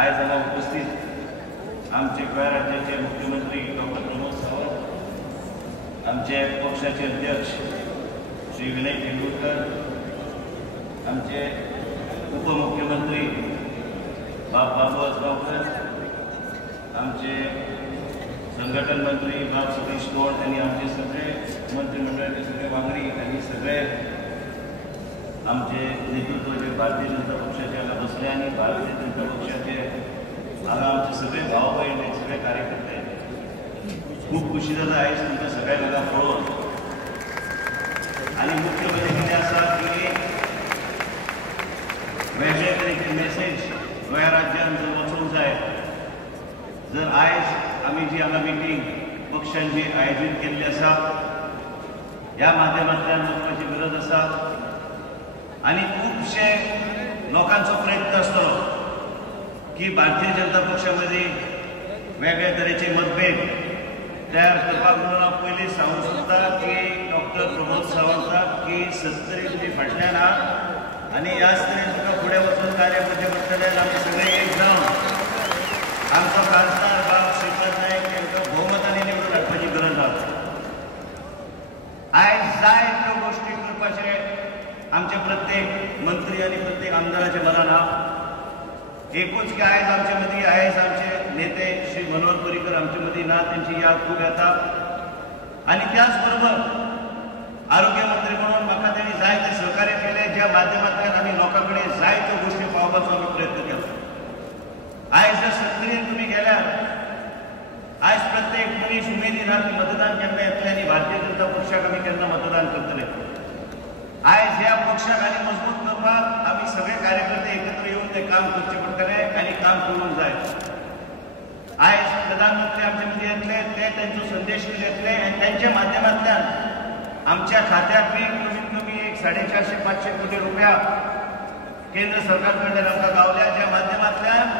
आज हांगा उपस्थित आमचे गोंय राज्याचे मुख्यमंत्री डॉक्टर प्रमोद सावंत, आमचे पक्षाचे अध्यक्ष श्री विनय तेंडुलकर, आमचे उपमुख्यमंत्री बाबू आसगांवकर, आमचे संघटन मंत्री बाब सतीश तोड आणि आमचे सगळे मंत्रिमंडळाचे सगळे वांगडी आणि सगळे आमचे नेतृत्व जे भारतीय जनता पक्षाचे हांगा बसले आणि भारतीय जनता पक्षाचे हांगा आमचे सगळे भाव भयण सगळे कार्यकर्ते खूप खुशी जाता आयज तुमकां सगळ्यांक हांगा पळोवन। आणि मुख्य म्हणजे कितें आसा की वेगळे तरेची मेसेज गोंय राज्यान जर वचूंक जाय, जर आयज आमी जी हांगा मिटींग पक्षांची आयोजीत केल्ली आसा ह्या माध्यमांतल्यान वचपाची गरज आसा आणि खूपशे लोकांचो प्रयत्न आसतलो की भारतीय जनता पक्षामध्ये वेगळ्या तरेचे मतभेद तयार करपाक म्हणून हांव पयलीं सांगूंक सोदता की डॉक्टर प्रमोद सावंताक की 70 तुमी फाटल्यान आहात आणि ह्याच तरेन तुका फुडें वचून कार्य करचें पडटलें। आमी सगळे एक जावन आमचो खासदार बाब श्रीपाद नायक हांकां भोवमतांनी निवडून हाडपाची गरज आसा। आयज जाय त्यो गोश्टी करपाचें आमचे प्रत्येक मंत्री आणि प्रत्येक आमदाराच्या मनान आहा। एकूच की आयज आमचे मदीं आयज आमचे नेते श्री मनोहर पर्रीकर आमचे मदीं ना, त्यांची याद खूब येता। आणि त्याच बरोबर आरोग्य मंत्री म्हणून म्हाका तांणी जाय ते सहकार्य केले, ज्या माध्यमांतल्यान आमी लोकां कडेन जाय त्यो गोश्टी पावपाचो आमी प्रयत्न केलो। आयज जर 70 तुमी गेल्यार आयज प्रत्येक मनीस उमेदीन आहा की मतदान केन्ना येतलें आनी भारतीय जनता पक्षाक आमी केन्ना मतदान करतले। आयज ह्या पक्षाक आनी मजबूत करपाक आमी सगळे कार्यकर्ते एकत्र येऊन ते काम करचे पडटलें आणि काम करूंक जाय। आयज प्रधानमंत्री आमचे मदीं येतले, ते तांचो संदेश घेतले आणि त्यांच्या माध्यमांतल्यान आमच्या खात्याक बी कमीत कमी 450-500 कोटी रुपया केंद्र सरकार कडल्यान आमकां गावल्या, ज्या माध्यमांतल्यान